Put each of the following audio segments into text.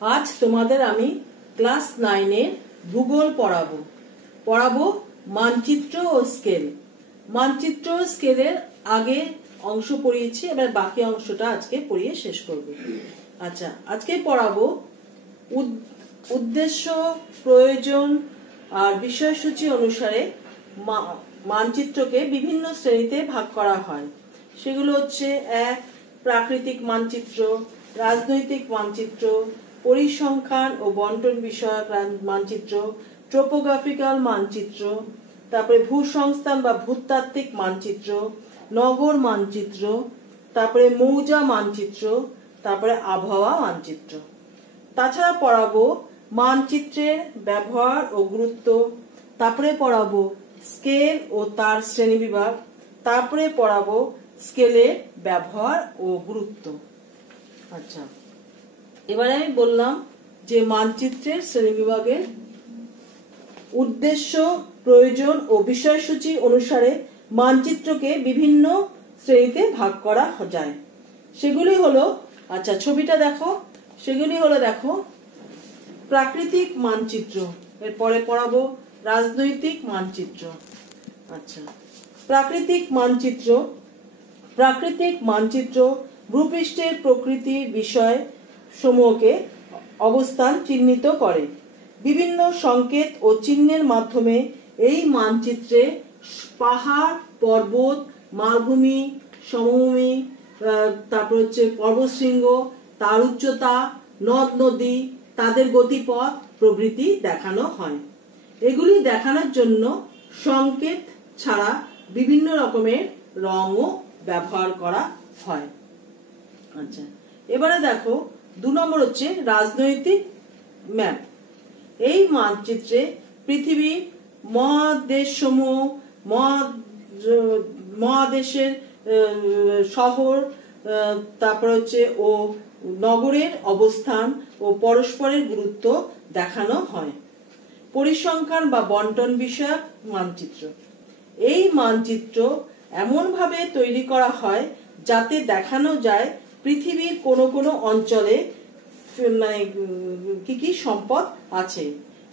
आज তোমাদের আমি ক্লাস 9 এর ভূগোল পড়াবো মানচিত্র ও স্কেল। মানচিত্র ও স্কেলের আগে অংশ পড়িয়েছি, এবার বাকি অংশটা আজকে পড়িয়ে শেষ করব। আচ্ছা, আজকে পড়াবো উদ্দেশ্য, প্রয়োজন আর বিষয়সূচি অনুসারে মানচিত্রকে বিভিন্ন শ্রেণীতে ভাগ করা হয়। সেগুলো হচ্ছে: 1. প্রাকৃতিক মানচিত্র, রাজনৈতিক মানচিত্র, পরিসংখ্যান ও বন্টন বিষয়ক মানচিত্র, ট্রোপোগ্রাফিক্যাল মানচিত্র, তারপরে ভূসংস্থান বা ভূতাত্ত্বিক মানচিত্র, নগর মানচিত্র, তারপরে মৌজা মানচিত্র, তারপরে আবহাওয়া মানচিত্র। তাছাড়া পড়াবো মানচিত্রের ব্যবহার ও গুরুত্ব, তারপরে পড়াবো স্কেল ও তার শ্রেণীবিভাগ, তারপরে পড়াবো স্কেলের ব্যবহার ও গুরুত্ব। আচ্ছা, এবারে আমি বললাম যে মানচিত্রের শ্রেণীবিভাগের উদ্দেশ্য, প্রয়োজন ও বিষয়সূচি অনুসারে মানচিত্রকে বিভিন্ন শ্রেণীতে ভাগ করা যায়। সেগুলি হলো, আচ্ছা ছবিটা দেখো, সেগুলি হলো দেখো প্রাকৃতিক মানচিত্র, এরপরে পড়াবো রাজনৈতিক মানচিত্র। আচ্ছা, প্রাকৃতিক মানচিত্র ভূপৃষ্ঠের প্রকৃতি বিষয় সমূহকে অবস্থান চিহ্নিত করে। বিভিন্ন সংকেত ও চিহ্নের মাধ্যমে এই মানচিত্রে পাহাড়, পর্বত, মালভূমি, সমভূমি, তারপর হচ্ছে পর্বতশৃঙ্গ, তার উচ্চতা, নদ নদী, তাদের গতিপথ প্রভৃতি দেখানো হয়। এগুলি দেখানোর জন্য সংকেত ছাড়া বিভিন্ন রকমের রঙও ব্যবহার করা হয়। আচ্ছা, এবারে দেখো 2 নম্বর হচ্ছে রাজনৈতিক ম্যাপ। এই মানচিত্রে পৃথিবী, মহাদেশসমূহ, মহাদেশের শহর, তারপর হচ্ছে ও নগরের অবস্থান ও পরস্পরের গুরুত্ব দেখানো হয়। পরিসংখ্যান বা বন্টন বিষয়ক মানচিত্র। এই মানচিত্র এমন ভাবে তৈরি করা হয় যাতে দেখানো যায় পৃথিবীর কোন অঞ্চলে মানে কি সম্পদ আছে,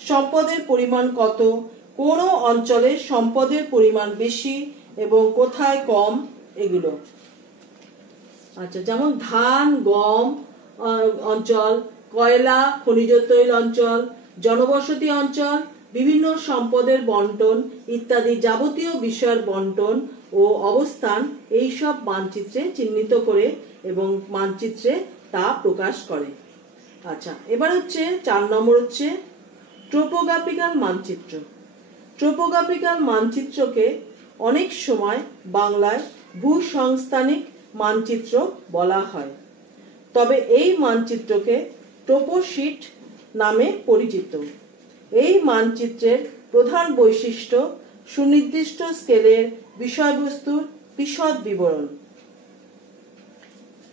সম্পদের পরিমাণ কত, কোন অঞ্চলে সম্পদের পরিমাণ বেশি এবং কোথায় কম, এগুলো। আচ্ছা, যেমন ধান, গম অঞ্চল, কয়লা, খনিজ তৈল অঞ্চল, জনবসতি অঞ্চল, বিভিন্ন সম্পদের বন্টন ইত্যাদি যাবতীয় বিষয়ের বন্টন ও অবস্থান এইসব মানচিত্রে চিহ্নিত করে এবং মানচিত্রে তা প্রকাশ করে। আচ্ছা, এবার হচ্ছে 4 নম্বর হচ্ছে ট্রোপোগ্রাফিক্যাল মানচিত্র। ট্রোপোগ্রাফিক্যাল মানচিত্রকে অনেক সময় বাংলায় ভূসংস্থানিক মানচিত্র বলা হয়, তবে এই মানচিত্রকে টোপোশিট নামে পরিচিত। এই মানচিত্রের প্রধান বৈশিষ্ট্য সুনির্দিষ্ট স্কেলের বিষয়বস্তুর বিশদ বিবরণ।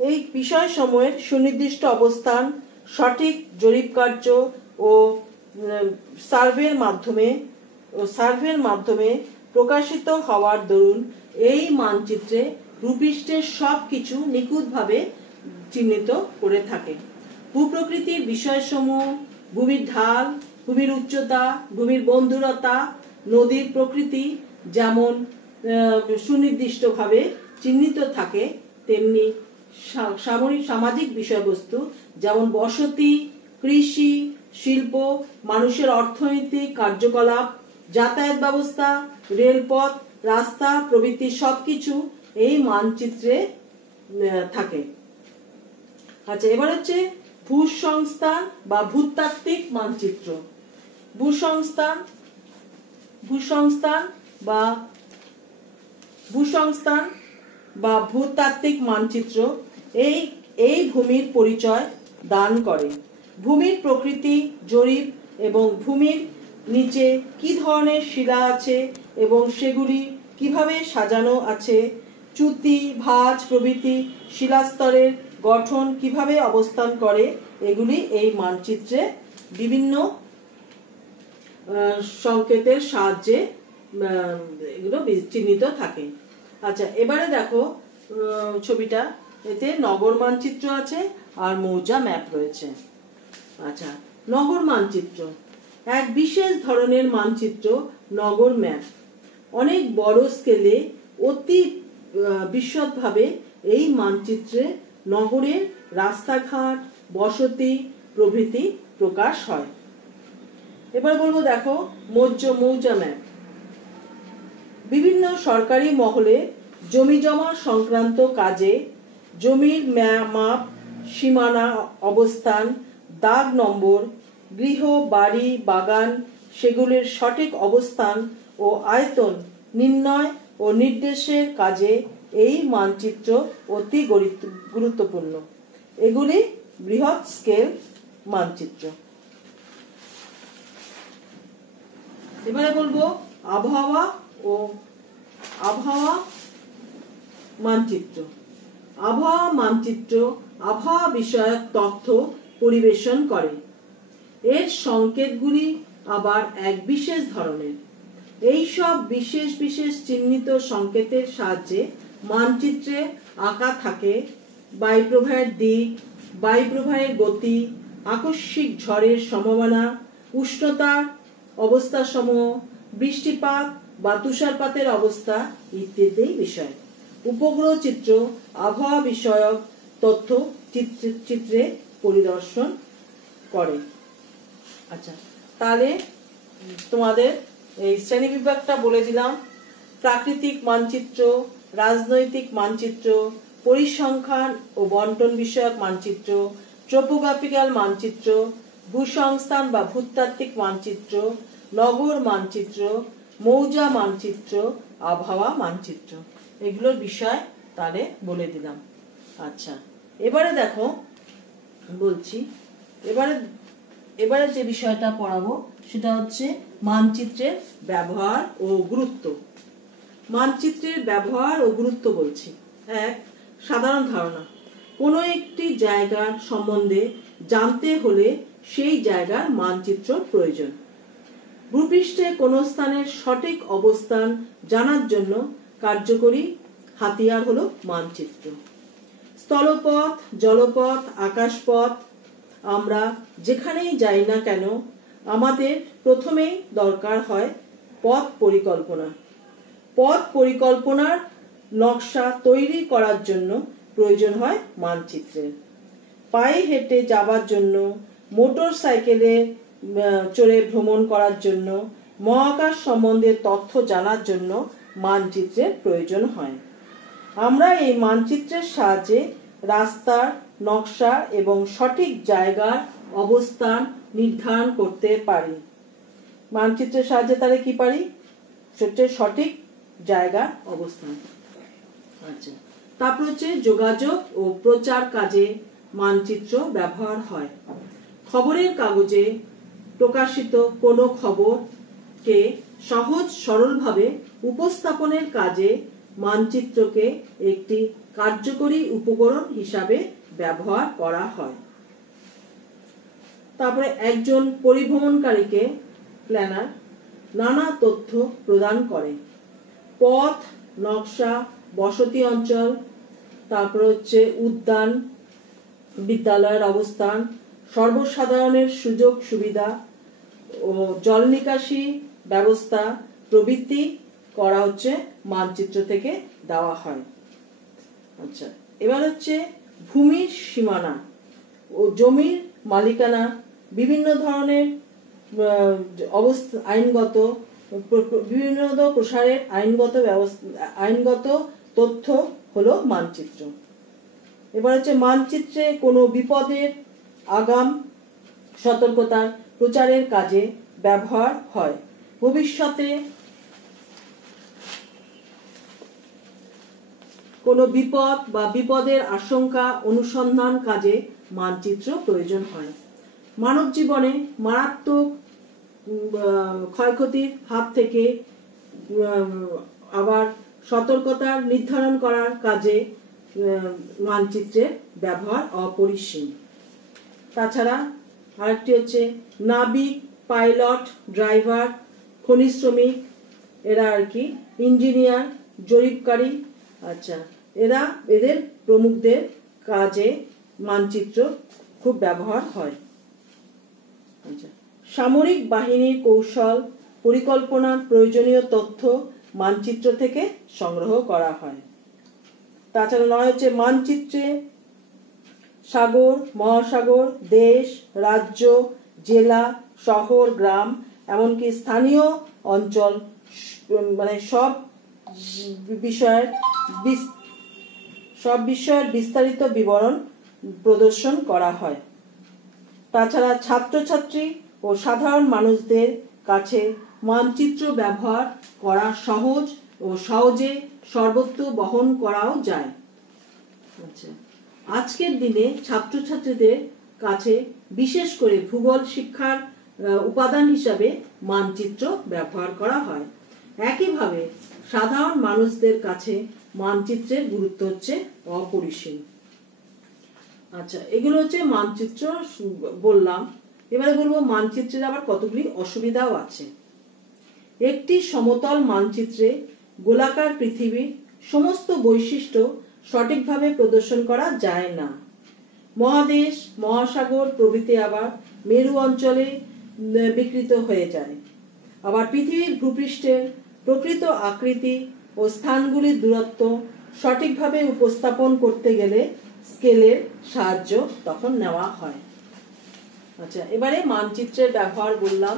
এই বিষয়সমূহের সুনির্দিষ্ট অবস্থান, সঠিক জরিপ কার্য ও সার্ভের মাধ্যমে প্রকাশিত হওয়ার দরুন এই মানচিত্রে ভূপৃষ্ঠের সবকিছু নিখুঁতভাবে চিহ্নিত করে থাকে। ভূপ্রকৃতির বিষয়সমূহ, ভূমির ঢাল, ভূমির উচ্চতা, ভূমির বন্ধুরতা, নদীর প্রকৃতি যেমন সুনির্দিষ্টভাবে চিহ্নিত থাকে, তেমনি সামাজিক বিষয়বস্তু যেমন বসতি, কৃষি, শিল্প, মানুষের অর্থনৈতিক কার্যকলাপ, যাতায়াত ব্যবস্থা, রেলপথ, রাস্তা প্রভৃতি সবকিছু এই মানচিত্রে থাকে। আচ্ছা, এবার হচ্ছে ভূসংস্থান বা ভূতাত্ত্বিক মানচিত্র। ভূসংস্থান বা ভূতাত্ত্বিক মানচিত্র এই ভূমির পরিচয় দান করে। ভূমির প্রকৃতি জরিপ এবং ভূমির নিচে কি ধরনের শিলা আছে এবং সেগুলি কিভাবে সাজানো আছে, চ্যুতি, ভাঁজ প্রভৃতি শিলাস্তরের গঠন কিভাবে অবস্থান করে, এগুলি এই মানচিত্রে বিভিন্ন সংকেতের সাহায্যে এগুলো চিহ্নিত থাকে। আচ্ছা, এবারে দেখো ছবিটা, এতে নগর মানচিত্র আছে আর মৌজা ম্যাপ রয়েছে। আচ্ছা, নগর মানচিত্র এক বিশেষ ধরনের মানচিত্র, নগর ম্যাপ। অনেক বড় স্কেলে অতি বিশদভাবে এই মানচিত্রে নগরের রাস্তাঘাট, বসতি প্রভৃতি প্রকাশ হয়। এবার বলবো, দেখো মৌজা ম্যাপ। বিভিন্ন সরকারি মহলে জমি জমা সংক্রান্ত কাজে জমির মাপ, সীমানা, অবস্থান, দাগ নম্বর, গৃহ, বাড়ি, বাগান সেগুলির সঠিক অবস্থান ও আয়তন নির্ণয় ও নির্দেশের কাজে এই মানচিত্র অতি গুরুত্বপূর্ণ। এগুলি বৃহৎ স্কেল মানচিত্র। এবারে বলবো আবহাওয়া মানচিত্র। আবহাওয়া মানচিত্র আবহাওয়া বিষয়ক তথ্য পরিবেশন করে। এর সংকেতগুলি আবার এক বিশেষ ধরনের। এই সব বিশেষ বিশেষ চিহ্নিত সংকেতের সাহায্যে মানচিত্রে আঁকা থাকে বায়ুপ্রবাহের দিক, বায়ুপ্রবাহের গতি, আকস্মিক ঝড়ের সম্ভাবনা, উষ্ণতার অবস্থা সমূহ, বৃষ্টিপাত বা তুষারপাতের অবস্থা ইত্যাদি বিষয়। উপগ্রহ চিত্র আবহাওয়া বিষয়ক তথ্য চিত্রে পরিদর্শন করে। আচ্ছা, তাহলে তোমাদের এই শ্রেণী বিভাগটা বলে দিলাম। প্রাকৃতিক মানচিত্র, রাজনৈতিক মানচিত্র, পরিসংখ্যান ও বন্টন বিষয়ক মানচিত্র, ট্রোপোগ্রাফিক্যাল মানচিত্র, ভূসংস্থান বা ভূতাত্ত্বিক মানচিত্র, নগর মানচিত্র, মৌজা মানচিত্র, আবহাওয়া মানচিত্র, এগুলোর বিষয় তাহলে বলে দিলাম। আচ্ছা, এবারে দেখো বলছি, এবারে যে বিষয়টা পড়াবো সেটা হচ্ছে মানচিত্রের ব্যবহার ও গুরুত্ব। মানচিত্রের ব্যবহার ও গুরুত্ব বলছি। এক, সাধারণ ধারণা। কোনো একটি জায়গার সম্বন্ধে জানতে হলে সেই জায়গার মানচিত্র প্রয়োজন। ভূপৃষ্ঠে কোনো স্থানের সঠিক অবস্থান জানার জন্য কার্যকরী হাতিয়ার হলো মানচিত্র। স্থলপথ, জলপথ, আকাশপথ, আমরা যেখানেই যাই না কেন আমাদের প্রথমেই দরকার হয় পথ পরিকল্পনা। পথ পরিকল্পনার নকশা তৈরি করার জন্য প্রয়োজন হয় মানচিত্রের। পায়ে হেঁটে যাবার জন্য, মোটর সাইকেলে চড়ে ভ্রমণ করার জন্য, মহাকাশ সম্বন্ধে তথ্য জানার জন্য মানচিত্রের প্রয়োজন হয়। আমরা এই মানচিত্রের সাহায্যে রাস্তার নকশা এবং সঠিক জায়গার অবস্থান নির্ধারণ করতে পারি। মানচিত্রের সাহায্যে তাহলে কি পারি? সঠিক জায়গার অবস্থান। আচ্ছা, তারপর হচ্ছে যোগাযোগ ও প্রচার কাজে মানচিত্র ব্যবহার হয়। খবরের কাগজে প্রকাশিত কোনো খবরকে সহজ সরলভাবে উপস্থাপনের কাজে মানচিত্রকে একটি কার্যকরী উপকরণ হিসাবে ব্যবহার করা হয়। তারপরে একজন পরিভ্রমণকারীকে প্ল্যানার নানা তথ্য প্রদান করে। পথ, নকশা, বসতি অঞ্চল, তারপর হচ্ছে উদ্যান, বিদ্যালয়ের অবস্থান, সর্বসাধারণের সুযোগ সুবিধা ও জল নিকাশি ব্যবস্থা প্রভৃতি করা হচ্ছে মানচিত্র থেকে দেওয়া হয়। আচ্ছা, এবার হচ্ছে ভূমির সীমানা ও জমির মালিকানা, বিভিন্ন ধরনের আইনগত প্রসারের আইনগত তথ্য হলো মানচিত্র। এবার হচ্ছে মানচিত্রে কোনো বিপদের আগাম সতর্কতার প্রচারের কাজে ব্যবহার হয়। ভবিষ্যতে কোনো বিপদ বা বিপদের আশঙ্কা অনুসন্ধান কাজে মানচিত্র প্রয়োজন হয়। মানব জীবনে মারাত্মক ক্ষয়ক্ষতির হাত থেকে আবার সতর্কতার নির্ধারণ করার কাজে মানচিত্রের ব্যবহার অপরিসীম। তাছাড়া আরেকটি হচ্ছে নাবিক, পাইলট, ড্রাইভার, খনি শ্রমিক, এরা আর কি ইঞ্জিনিয়ার, জরিপকারী, আচ্ছা, এদের প্রমুখদের কাজে মানচিত্র খুব ব্যবহার হয়। সামরিক বাহিনীর কৌশল পরিকল্পনার প্রয়োজনীয় তথ্য মানচিত্র থেকে সংগ্রহ করা হয়। তাছাড়া 9 হচ্ছে মানচিত্রে সাগর, মহাসাগর, দেশ, রাজ্য, জেলা, শহর, গ্রাম, এমনকি স্থানীয় অঞ্চল মানে সব বিষয়ের বিস্তারিত বিবরণ প্রদর্শন করা হয়। তাছাড়া ছাত্রছাত্রী ও সাধারণ মানুষদের কাছে মানচিত্র ব্যবহার করা সহজ ও সহজে সর্বত্র বহন করাও যায়। আচ্ছা, আজকের দিনে ছাত্রছাত্রীদের কাছে বিশেষ করে ভূগোল শিক্ষার উপাদান হিসাবে মানচিত্র ব্যবহার করা হয়। একইভাবে সাধারণ মানুষদের কাছে মানচিত্রের গুরুত্ব হচ্ছে অপরিসীম। আচ্ছা, এগুলো হচ্ছে মানচিত্র বললাম। এবারে বলবো মানচিত্রের আবার কতগুলি অসুবিধাও আছে। একটি সমতল মানচিত্রে গোলাকার পৃথিবীর সমস্ত বৈশিষ্ট্য সঠিকভাবে প্রদর্শন করা যায় না। মহাদেশ, মহাসাগর প্রভৃতি আবার মেরু অঞ্চলে বিকৃত হয়ে যায়। আবার পৃথিবীর ভূপৃষ্ঠের প্রকৃত আকৃতি ও স্থানগুলির দূরত্ব সঠিকভাবে উপস্থাপন করতে গেলে স্কেলের সাহায্য তখন নেওয়া হয়। আচ্ছা, এবারে মানচিত্রের ব্যবহার বললাম।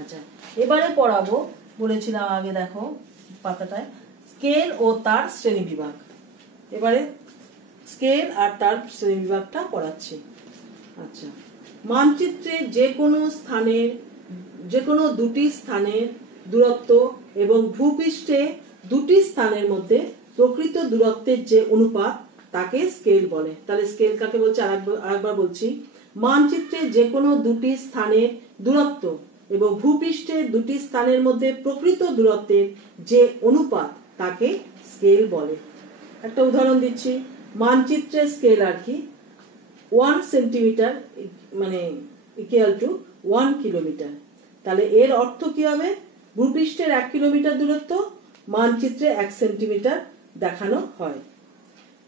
আচ্ছা, এবারে পড়াবো, বলেছিলাম আগে দেখো পাতাটায়, স্কেল ও তার শ্রেণীবিভাগ। এবারে স্কেল আর তার শ্রেণীবিভাগটা পড়াচ্ছি। আচ্ছা, মানচিত্রে যে কোনো দুটি স্থানের দূরত্ব এবং ভূপৃষ্ঠে দুটি স্থানের মধ্যে প্রকৃত দূরত্বের যে অনুপাত তাকে স্কেল বলে। তাহলে স্কেল কাকে বলছে আরেকবার বলছি। মানচিত্রে যে কোনো দুটি স্থানের দূরত্ব এবং ভূপৃষ্ঠে দুটি স্থানের মধ্যে প্রকৃত দূরত্বের যে অনুপাত তাকে স্কেল বলে। একটা উদাহরণ দিচ্ছি। মানচিত্রের স্কেল আর কি, 1 সেন্টিমিটার মানে ইকুয়াল টু 1 কিলোমিটার। তাহলে এর অর্থ কি হবে? ভূপৃষ্ঠের 1 কিলোমিটার দূরত্ব মানচিত্রে 1 সেন্টিমিটার দেখানো হয়।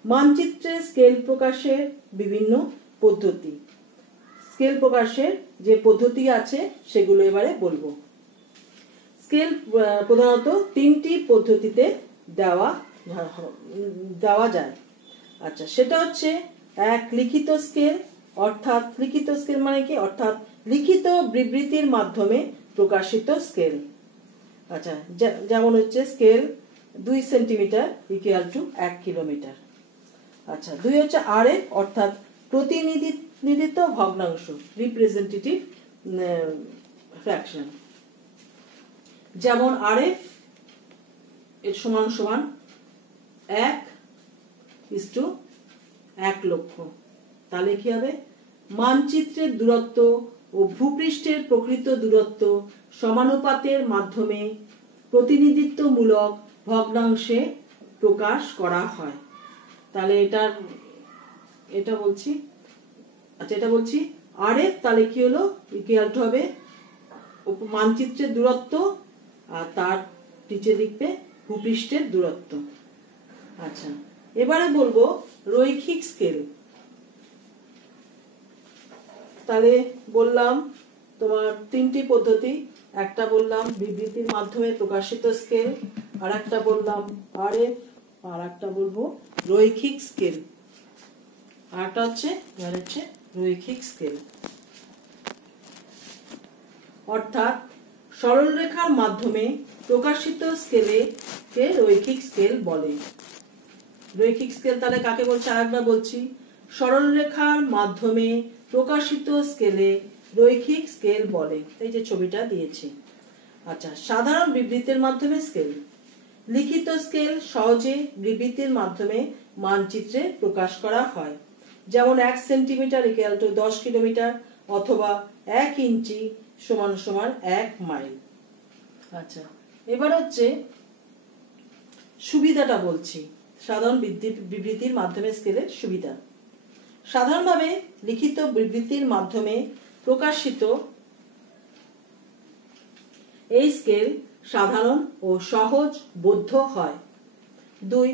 মানচিত্রে স্কেল প্রকাশের বিভিন্ন পদ্ধতি, স্কেল প্রকাশের যে পদ্ধতি আছে সেগুলো এবারে বলবো। স্কেল প্রধানত 3টি পদ্ধতিতে দেওয়া যায়। আচ্ছা, সেটা হচ্ছে এক, লিখিত স্কেল। অর্থাৎ লিখিত স্কেল মানে কি? অর্থাৎ লিখিত বিবৃতির মাধ্যমে প্রকাশিত স্কেল। আচ্ছা, যেমন হচ্ছে scale 2 centimetre equal to 1 kilometre. আচ্ছা, 2 হচ্ছে আরএফ অর্থাৎ প্রতিনিধিত্ব ভগ্নাংশ, রিপ্রেজেন্টেটিভ ফ্র্যাকশন। যেমন আরএফ এর সমান 1:1 লক্ষ। তাহলে কি হবে? মানচিত্রের দূরত্ব ও ভূপৃষ্ঠের প্রকৃত দূরত্ব সমানুপাতের মাধ্যমে প্রতিনিধিত্বমূলক ভগ্নাংশে প্রকাশ করা হয়। তাহলে এটা বলছি। আচ্ছা, এটা বলছি আরএফ তাহলে কি হলো? ইকুয়াল টু হবে মানচিত্রের দূরত্ব আর তার নিচে লিখবে ভূপৃষ্ঠের দূরত্ব। আচ্ছা, এবারে বলবো রৈখিক স্কেল। তাহলে বললাম তোমার 3টি পদ্ধতি। একটা বললাম বিবৃতির মাধ্যমে প্রকাশিত স্কেল, আর একটা বললাম আরএফ, আর একটা বলবো রৈখিক স্কেল। আরটা হচ্ছে রৈখিক স্কেল। অর্থাৎ সরলরেখার মাধ্যমে প্রকাশিত স্কেলকে রৈখিক স্কেল বলে। রৈখিক স্কেল তাহলে কাকে বলছে আরেকবার বলছি। সরলরেখার মাধ্যমে প্রকাশিত স্কেলে রৈখিক স্কেল বলে। এই যে ছবিটা দিয়েছি। আচ্ছা, সাধারণ বিবৃতির মাধ্যমে স্কেল। লিখিত স্কেল সহজে বিবৃতির মাধ্যমে মানচিত্রে প্রকাশ করা হয়। যেমন 1 সেন্টিমিটার ইকুয়াল টু 10 কিলোমিটার অথবা 1 ইঞ্চি সমান 1 মাইল। আচ্ছা, এবার হচ্ছে সুবিধাটা বলছি। সাধারণ বিবৃতির মাধ্যমে স্কেলের সুবিধা। সাধারণভাবে লিখিত বিবৃতির মাধ্যমে প্রকাশিত এই স্কেল সাধারণ ও সহজ বোধ্য হয়। 2,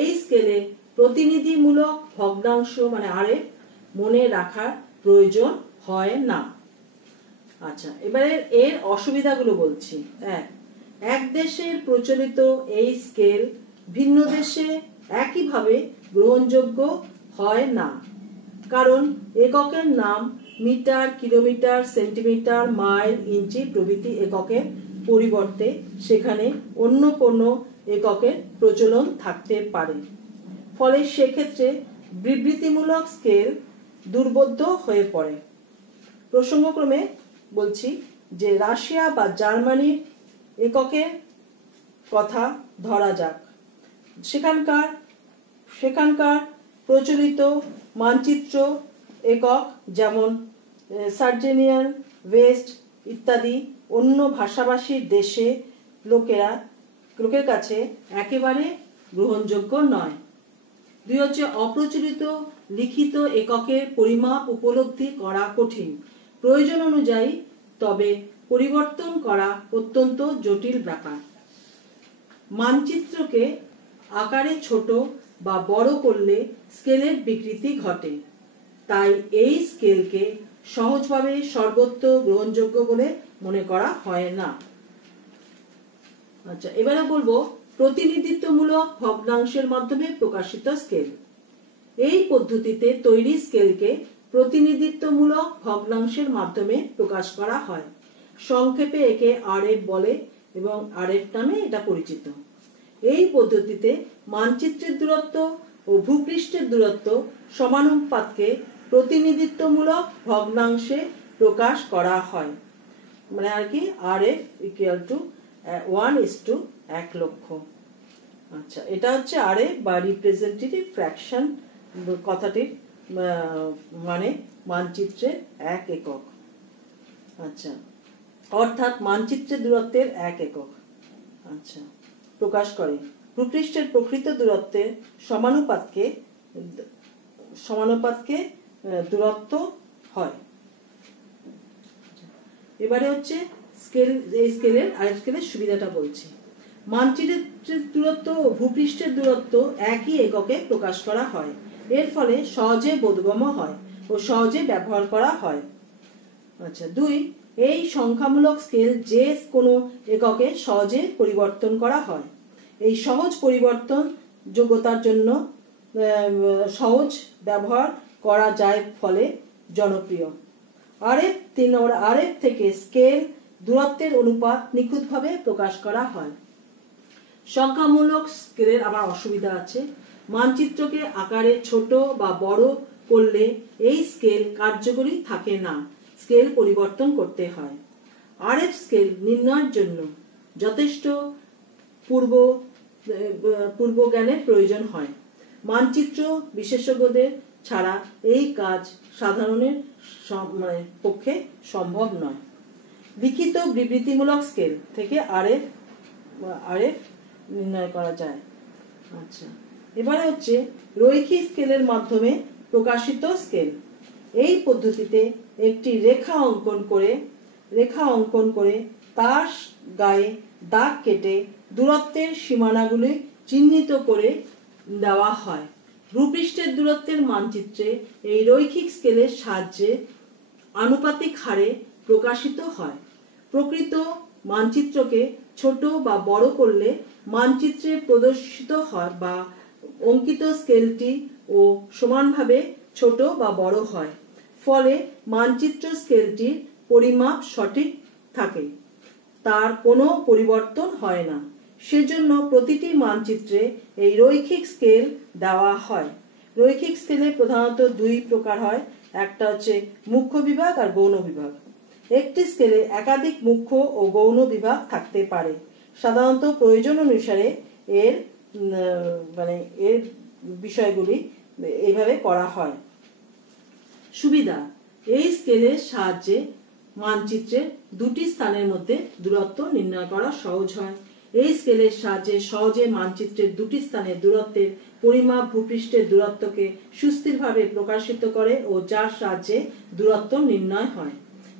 এই স্কেলে প্রতিনিধিমূলক ভগ্নাংশ মানে আরএফ মনে রাখার প্রয়োজন হয় না। আচ্ছা, এবারে এর অসুবিধাগুলো বলছি। এক দেশের প্রচলিত এই স্কেল ভিন্ন দেশে একইভাবে গ্রহণযোগ্য হয় না, কারণ এককের নাম মিটার, কিলোমিটার, সেন্টিমিটার, মাইল, ইঞ্চি প্রভৃতি এককের পরিবর্তে সেখানে অন্য কোনো এককের প্রচলন থাকতে পারে। ফলে সেক্ষেত্রে বিবৃতিমূলক স্কেল দুর্বোধ্য হয়ে পড়ে। প্রসঙ্গক্রমে বলছি যে রাশিয়া বা জার্মানির এককের কথা ধরা যাক। সেখানকার প্রচলিত মানচিত্র একক যেমন সার্জেনিয়ান, ওয়েস্ট ইত্যাদি অন্য ভাষাভাষীর দেশে লোকের কাছে একেবারে গ্রহণযোগ্য নয়। 2 হচ্ছে অপ্রচলিত লিখিত এককের পরিমাপ উপলব্ধি করা কঠিন, প্রয়োজন অনুযায়ী তবে পরিবর্তন করা অত্যন্ত জটিল ব্যাপার। মানচিত্রকে আকারে ছোট বা বড় করলে স্কেলের বিকৃতি ঘটে, তাই এই স্কেলকে সহজভাবে সর্বত্র গ্রহণযোগ্য বলে মনে করা হয় না। আচ্ছা, এবারে বলবো প্রতিনিধিত্বমূলক ভগ্নাংশের মাধ্যমে প্রকাশিত স্কেল। এই পদ্ধতিতে তৈরি স্কেলকে প্রতিনিধিত্বমূলক ভগ্নাংশের মাধ্যমে প্রকাশ করা হয়। সংক্ষেপে একে আরএফ বলে এবং আরএফ নামে এটা পরিচিত। এই পদ্ধতিতে মানচিত্রের দূরত্ব ও ভূপৃষ্ঠের দূরত্ব সমানুপাতকে প্রতিনিধিত্বমূলক ভগ্নাংশে প্রকাশ করা হয়। মানে আর কি আরএফ ইকুয়াল টু 1:1 লক্ষ। আচ্ছা, এটা হচ্ছে আরএফ বা রিপ্রেজেন্টেটিভ ফ্র্যাকশন কথাটির মানে মানচিত্রের 1 একক। আচ্ছা, অর্থাৎ মানচিত্রের দূরত্বের 1 একক। আচ্ছা, প্রকাশ করে ভূপৃষ্ঠের প্রকৃত দূরত্বের সমানুপাতকে দূরত্ব হয়। এবারে হচ্ছে এই স্কেলের আরএফ স্কেলের সুবিধাটা বলছি। মানচিত্রের দূরত্ব ও ভূপৃষ্ঠের দূরত্ব একই এককে প্রকাশ করা হয়। এর ফলে সহজে বোধগম্য হয় ও সহজে ব্যবহার করা হয়। আচ্ছা, 2 এই সংখ্যামূলক স্কেল যে কোনো এককে সহজে পরিবর্তন করা হয়। এই সহজ পরিবর্তন যোগ্যতার জন্য সহজ ব্যবহার করা যায় ফলে জনপ্রিয়। আরএফ 3 নম্বর আরএফ থেকে স্কেল দূরত্বের অনুপাত নিখুঁতভাবে প্রকাশ করা হয়। সংখ্যামূলক স্কেলের আবার অসুবিধা আছে। মানচিত্রকে আকারে ছোট বা বড় করলে এই স্কেল কার্যকরী থাকে না, স্কেল পরিবর্তন করতে হয়। আরএফ স্কেল নির্ণয়ের জন্য যথেষ্ট পূর্ব জ্ঞানের প্রয়োজন হয়। মানচিত্র বিশেষজ্ঞদের ছাড়া এই কাজ সাধারণের পক্ষে সম্ভব নয়। লিখিত বিবৃতিমূলক স্কেল থেকে আরএফ নির্ণয় করা যায়। আচ্ছা, এবারে হচ্ছে রৈখিক স্কেলের মাধ্যমে প্রকাশিত স্কেল। এই পদ্ধতিতে একটি রেখা অঙ্কন করে তার গায়ে দাগ কেটে দূরত্বের সীমানাগুলি চিহ্নিত করে দেওয়া হয়। ভূপৃষ্ঠের দূরত্বের মানচিত্রে এই রৈখিক স্কেলের সাহায্যে আনুপাতিক হারে প্রকাশিত হয়। প্রকৃত মানচিত্রকে ছোট বা বড় করলে মানচিত্রে প্রদর্শিত হয় বা অঙ্কিত স্কেলটি ও সমানভাবে ছোট বা বড় হয়। ফলে মানচিত্র স্কেলটির পরিমাপ সঠিক থাকে, তার কোনো পরিবর্তন হয় না। সেজন্য প্রতিটি মানচিত্রে এই রৈখিক স্কেল দেওয়া হয়। রৈখিক স্কেলে প্রধানত 2 প্রকার হয়, একটা হচ্ছে মুখ্য বিভাগ আর গৌণ বিভাগ। একটি স্কেলে একাধিক মুখ্য ও গৌণ বিভাগ থাকতে পারে। সাধারণত প্রয়োজন অনুসারে এর বিষয়গুলি এইভাবে করা হয়। সুবিধা: এই স্কেলের সাহায্যে মানচিত্রের 2টি স্থানের মধ্যে দূরত্ব নির্ণয় করা সহজ হয়। এই স্কেলের সাহায্যে সহজে মানচিত্রের 2টি স্থানের দূরত্বের পরিমাপ ভূপৃষ্ঠের দূরত্বকে সুস্থিরভাবে প্রকাশিত করে ও যার সাহায্যে দূরত্ব নির্ণয় হয়।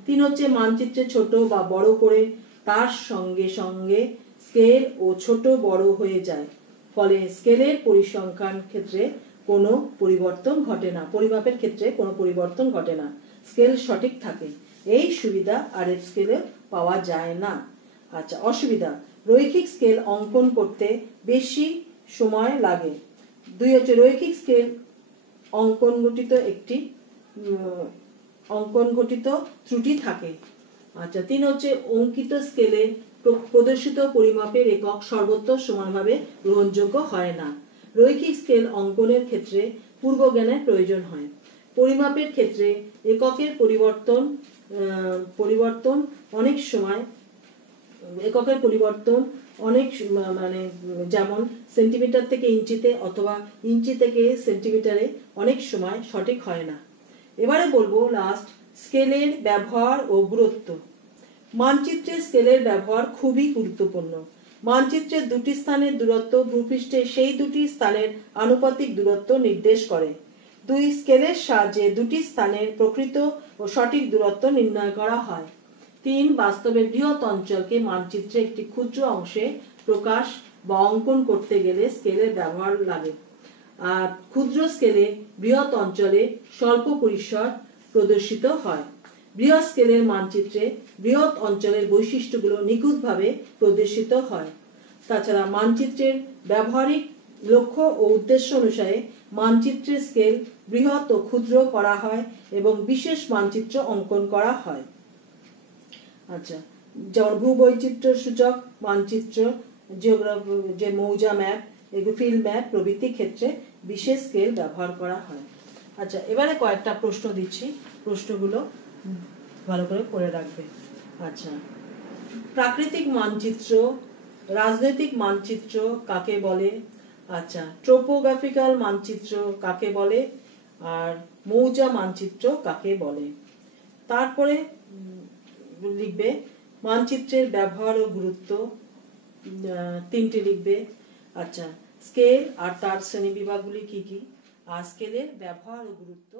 3 হচ্ছে মানচিত্রে ছোট বা বড় করে তার সঙ্গে সঙ্গে স্কেল ও ছোট বড় হয়ে যায়, ফলে স্কেলের পরিসংখ্যান ক্ষেত্রে কোনো পরিবর্তন ঘটে না, পরিমাপের ক্ষেত্রে কোনো পরিবর্তন ঘটে না, স্কেল সঠিক থাকে। এই সুবিধা RF স্কেলে পাওয়া যায় না। আচ্ছা, অসুবিধা, রৈখিক স্কেল অঙ্কন করতে বেশি সময় লাগে। 2 হচ্ছে রৈখিক স্কেল অঙ্কন ঘটিত ত্রুটি থাকে। আচ্ছা, 3 হচ্ছে অঙ্কিত স্কেলে প্রদর্শিত পরিমাপের একক সর্বত্র সমানভাবে গ্রহণযোগ্য হয় না। রৈখিক স্কেল অঙ্কনের ক্ষেত্রে পূর্ব জ্ঞানের প্রয়োজন হয়। পরিমাপের ক্ষেত্রে এককের পরিবর্তন অনেক সময় মানে যেমন সেন্টিমিটার থেকে ইঞ্চিতে অথবা ইঞ্চি থেকে সেন্টিমিটারে অনেক সময় সঠিক হয় না। এবারে বলবো লাস্ট, স্কেলের ব্যবহার ও গুরুত্ব। মানচিত্রে স্কেলের ব্যবহার খুবই গুরুত্বপূর্ণ। মানচিত্রের দুটি স্থানের দূরত্ব ভূপৃষ্ঠে সেই দুটি স্থানের আনুপাতিক দূরত্ব নির্দেশ করে। 2 স্কেলের সাহায্যে দুটি স্থানের প্রকৃত ও সঠিক দূরত্ব নির্ণয় করা হয়। 3 বাস্তবে বৃহৎ অঞ্চলকে মানচিত্রে একটি ক্ষুদ্র অংশে প্রকাশ বা অঙ্কন করতে গেলে স্কেলের ব্যবহার লাগে। আর ক্ষুদ্র স্কেলে বৃহৎ অঞ্চলে স্বল্প পরিসর প্রদর্শিত হয়। বৃহৎ স্কেলের মানচিত্রে বৃহৎ অঞ্চলের বৈশিষ্ট্যগুলো নিখুঁতভাবে প্রদর্শিত হয়। তাছাড়া মানচিত্রের ব্যবহারিক লক্ষ্য ও উদ্দেশ্য অনুসারে মানচিত্রের স্কেল বৃহৎ ও ক্ষুদ্র করা হয় এবং বিশেষ মানচিত্র অঙ্কন করা হয়। আচ্ছা, যেমন ভূবৈচিত্র্য সূচক মানচিত্র, জিওগ্রাফি, যে মৌজা ম্যাপ, এগুলো ফিল্ড ম্যাপ প্রভৃতি ক্ষেত্রে বিশেষ স্কেল ব্যবহার করা হয়। আচ্ছা, এবারে কয়েকটা প্রশ্ন দিচ্ছি, প্রশ্নগুলো ভালো করে পড়ে রাখবে। আচ্ছা, প্রাকৃতিক মানচিত্র, রাজনৈতিক মানচিত্র কাকে বলে? আচ্ছা, ট্রোপোগ্রাফিক্যাল মানচিত্র কাকে বলে? আর মৌজা মানচিত্র কাকে বলে? তারপরে লিখবে মানচিত্রের ব্যবহার ও গুরুত্ব, 3টি লিখবে। আচ্ছা, স্কেল আর তার শ্রেণীবিভাগগুলি কি কি, আর স্কেলের ব্যবহার ও গুরুত্ব